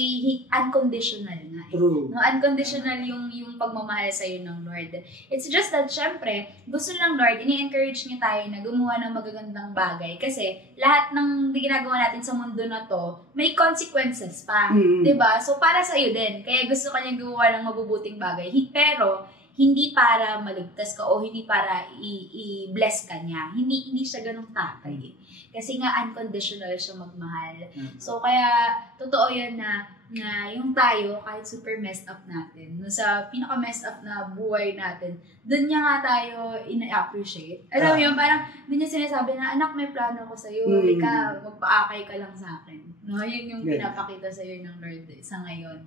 unconditional nga. No, unconditional yung pagmamahal sa'yo ng Lord. It's just that, syempre, gusto ng Lord, ini-encourage niya tayo na gumawa ng magagandang bagay. Kasi lahat ng ginagawa natin sa mundo na to, may consequences pa. Diba? So, para sa'yo din. Kaya gusto kanya gumawa ng mabubuting bagay. Pero, hindi para maligtas ka o hindi para i-bless ka niya. Hindi siya ganung tatay. Kasi nga unconditional siya magmahal. So kaya totoo yan na yung tayo kahit super messed up natin, no, sa pinaka messed up na buhay natin, doon niya nga tayo ina-appreciate. Alam mo yun, parang doon niya sinasabi na, anak, may plano ko sa'yo, halika, magpaakay ka lang sa akin. No, yun yung pinapakita sa'yo ng Lord sa ngayon.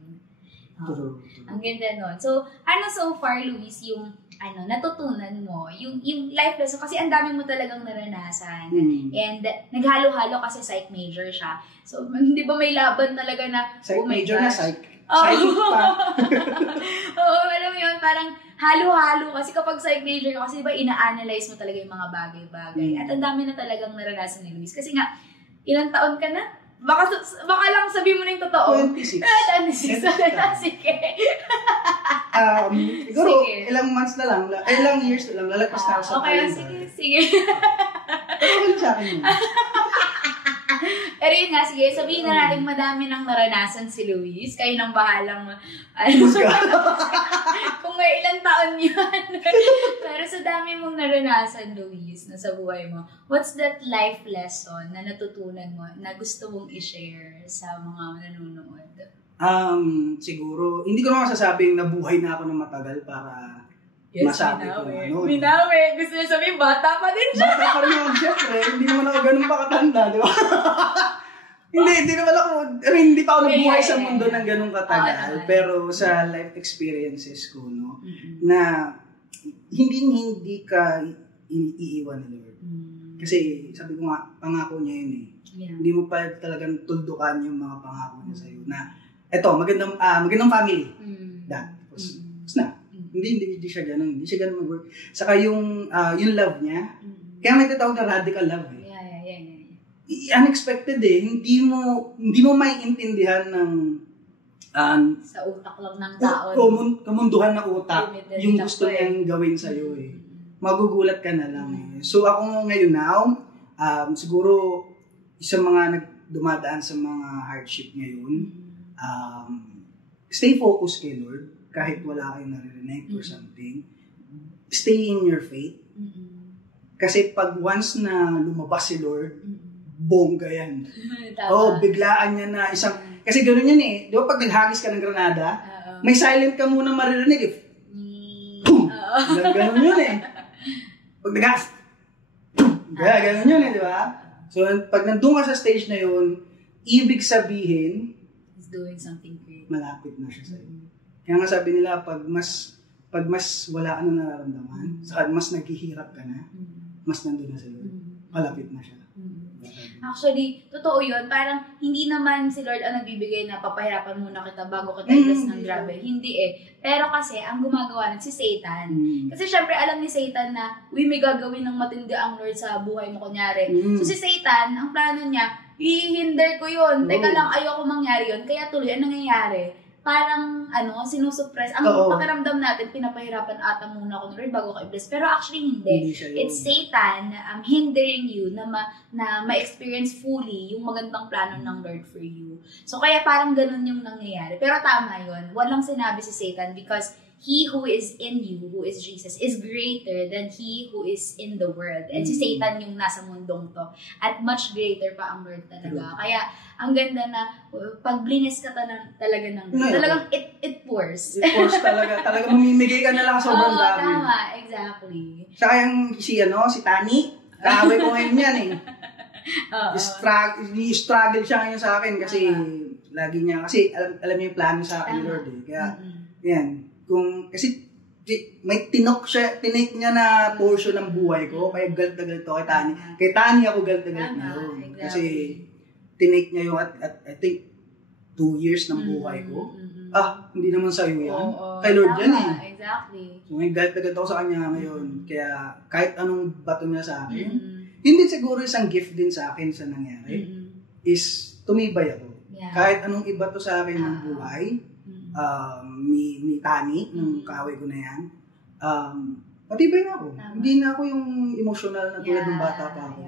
Ang ganda nun. So, so far, Luis, yung natutunan mo, yung life lesson, kasi ang dami mo talagang naranasan. And naghalo-halo kasi psych major siya. So, hindi ba may laban talaga na, psych major na psych. Psych pa. Oo, alam mo yun, parang halo-halo. Kasi kapag psych major ka, kasi diba ina-analyze mo talaga yung mga bagay-bagay. At ang dami na talagang naranasan ni Luis. Kasi nga, ilang taon ka na? Baka lang sabihin mo na yung totoo. 26. 26. Sige. Siguro, ilang months na lang, ilang years na lang, lalagpas na ako sa calendar. Sige. Pero wala sa akin yun. Pero yun nga, sige, sabihin na natin madami nang naranasan si Luis. Kayo nang bahalang, kung may ilang taon yun. Pero sa dami mong naranasan, Luis, na sa buhay mo, what's that life lesson na natutunan mo na gusto mong i-share sa mga nanonood? Siguro, hindi ko naman masasabing nabuhay na ako ng matagal para masabi ko Minawi. Gusto niya sabihin, bata pa din siya. Bata pa rin ako, syempre. Hindi naman ako ganun pakatanda, di ba? Hindi naman ako, hindi pa ako nabuhay sa mundo ng ganun katagal. Pero sa life experiences ko, no, na hindi ka iiwan ni Lord. Kasi sabi ko nga, pangako niya yun eh. Hindi mo pa talagang tuldukan yung mga pangako niya sa'yo. Na, eto, magandang family. Tapos na. Hindi siya ganun. Hindi siya ganun mag-work. Saka yung love niya, kaya may tatawag na radical love eh. Unexpected eh. Hindi mo maiintindihan ng sa utak lang ng tao. Kamunduhan ng utak. Yung gusto niyang gawin sa'yo eh. Magugulat ka na lang eh. So ako ngayon now, siguro isa mga dumadaan sa mga hardship ngayon, stay focused kay Lord. Kahit wala kayong naririnig or something, stay in your faith. Kasi pag once na lumabas si Lord, bongga yan. Biglaan niya na isang... Kasi gano'n yan eh. Di ba pag naghagis ka ng granada, may silent ka muna maririnig eh. Boom! Gano'n yun eh. Pag naghagis, gano'n yun eh, di ba? So pag nandun ka sa stage na yun, ibig sabihin, he's doing something great. Malapit na siya sa'yo. Kaya nga sabi nila, pag mas wala ka na nararamdaman, saka mas naghihirap ka na, mas nandun na sa'yo. Malapit na siya. Actually, totoo yun. Parang hindi naman si Lord ang nagbibigay na papahirapan muna kita bago kita i-bless ng grabe. Hindi eh. Pero kasi, ang gumagawa nun si Satan. Kasi syempre, alam ni Satan na, may gagawin ng matindi ang Lord sa buhay mo, kunyari. So si Satan, ang plano niya, hihinder ko yun. Teka lang, ayoko mangyari yun. Kaya tuloy, ang nangyayari? Parang, sinusuppress. Ang pakiramdam natin, pinapahirapan ata muna ako ng Lord bago ka i-bless. Pero actually, hindi. It's Satan hindering you na ma-experience fully yung magandang plano ng Lord for you. So, kaya parang ganun yung nangyayari. Pero tama yun. Walang sinabi si Satan because he who is in you, who is Jesus, is greater than he who is in the world. And si Satan yung nasa mundong to. At much greater pa ang Lord talaga. Kaya, ang ganda na, pag blinis ka talaga ng Lord, talagang it pours. It pours talaga. Talagang mamimigay ka na lang sobrang dami. Oo, tama. Exactly. Saka yung si Tani, kaaway ko ngayon yan eh. Struggle siya ngayon sa akin kasi lagi niya, kasi alam niya yung plano sa akin ni Lord eh. Kaya, yan. Kasi may tinake niya na portion ng buhay ko, kaya galit na galit ako kay Tani. Kay Tani ako galit na galit ngayon. Exactly. Kasi tinake niya yung at I think 2 years ng buhay ko. Hindi naman sa'yo yan. Kay Lord yan eh. Exactly. So ngayon galit na galit ako sa kanya ngayon. Kaya kahit anong bato niya sa akin, hindi siguro isang gift din sa akin sa nangyari, is tumibay ako. Yeah. Kahit anong iba to sa akin ng buhay, ni Tani, nung kaaway ko na yan, matibay na ako. Hindi na ako yung emotional na tulad ng bata pa ako.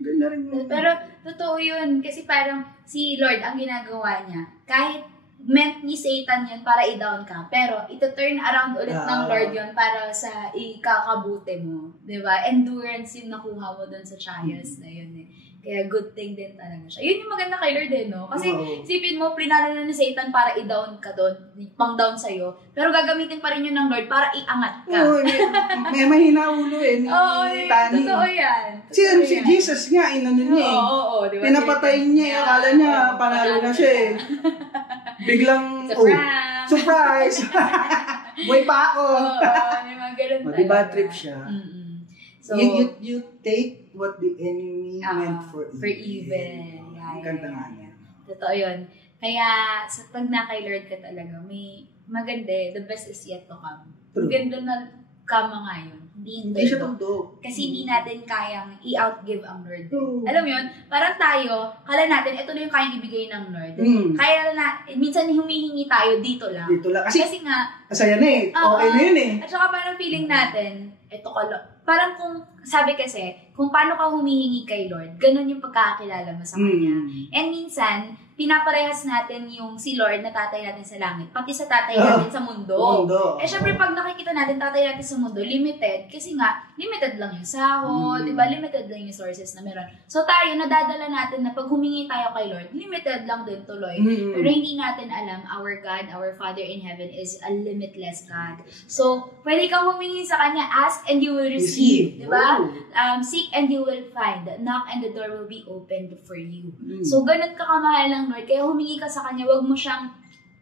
Ganda rin yun. Pero, totoo yun. Kasi parang si Lord, ang ginagawa niya, kahit meant ni Satan yun para i-down ka, pero ito-turn around ulit ng Lord yun para sa ikakabuti mo. Diba? Endurance yung nakuha mo dun sa trials na yun eh. Kaya good thing din talaga siya. Yun yung maganda kay Lord eh, no? Kasi isipin mo, plinano na ni Satan para i-down ka doon, pang-down sa'yo, pero gagamitin pa rin yun ng Lord para iangat ka. Oo, may mahina ulo eh, ni Tani. Totoo yan. Si Jesus nga, inano niya eh. Oo, diba? Pinapatay niya eh, akala niya, panalo na siya eh. Biglang, surprise! Buhay pa ako! May mga ganun talaga. Diba trip siya? So, you take what the enemy meant for evil. For evil. Ang ganda nga niya. Totoo yun. Kaya, sa pag na kay Lord ka talaga, may maganda eh. The best is yet to come. True. Ang ganda na kama ngayon. Hindi siya tugtog. Kasi hindi natin kayang i-outgive ang Lord. True. Alam mo yun? Parang tayo, kala natin, ito na yung kayang ibigay ng Lord. Kaya na, minsan humihingi tayo dito lang. Dito lang. Kasi nga, masaya na eh. Okay na yun eh. At saka parang feeling natin, ito ka lang. Parang kung, sabi kasi, kung paano ka humihingi kay Lord, ganun yung pagkakakilala mo sa Kanya. And minsan, pinaparehas natin yung si Lord na tatay natin sa langit, pati sa tatay natin sa mundo. Eh, syempre, pag nakikita natin tatay natin sa mundo, limited. Kasi nga, limited lang yung sahod, diba? Limited lang yung sources na meron. So tayo, nadadala natin na pag humingi tayo kay Lord, limited lang din tuloy. Pero hindi natin alam, our God, our Father in heaven is a limitless God. So, pwede kang humingi sa Kanya, ask and you will receive. Diba? Seek and you will find. Knock and the door will be opened for you. So, ganun ka kamahal ng Lord. Kaya humingi ka sa Kanya, wag mo siyang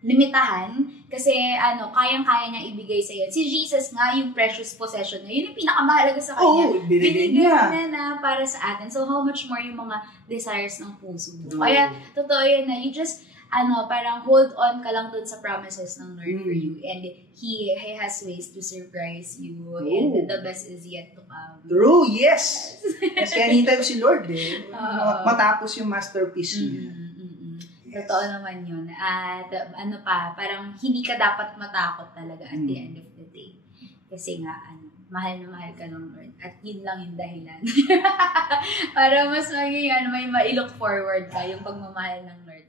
limitahan kasi kayang-kaya niya ibigay sa iyo. Si Jesus nga, yung precious possession niya, yun yung pinakamahalaga sa Kanya. Binigay niya na para sa atin. So, how much more yung mga desires ng puso mo. Kaya, totoo yun na you just, parang hold on ka lang dun sa promises ng Lord for you. And He has ways to surprise you. And the best is yet to come. True, yes! Kasi anytime si Lord matapos yung masterpiece niya. Yes. Totoo naman yun. At parang hindi ka dapat matakot talaga at the end of the day. Kasi nga, mahal na mahal ka ng Lord. At yun lang yung dahilan. Para mas maging may ma-look forward ka yung pagmamahal ng Lord